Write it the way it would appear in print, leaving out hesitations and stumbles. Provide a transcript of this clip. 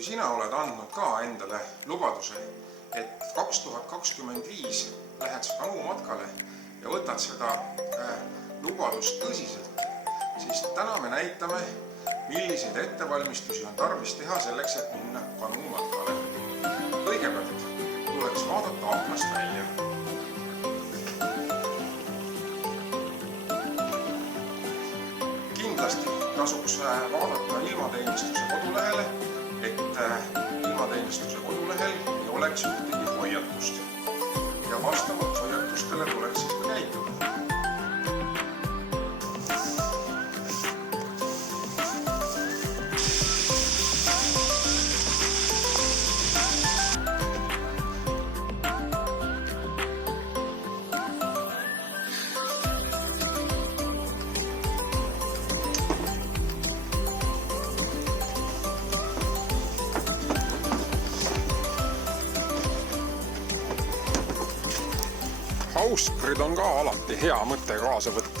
kui sina oled andnud ka endale lubaduse, et 2025 lähed kanumatkale ja võtad seda lubadust tõsiselt, siis täna me näitame, milliseid ettevalmistusi on tarvis teha selleks, et minna kanumatkale. Kõigepealt tuleks vaadata aknast välja. Kindlasti tasuks vaadata ilmateenistuse kodulehele, et ilmateenistuse kodulehel ei oleks ühtegi hoiatust. Ja vastavalt hoiatustele tuleks siis ka käituda. Auskrid on ka alati hea mõte kaasa võtta.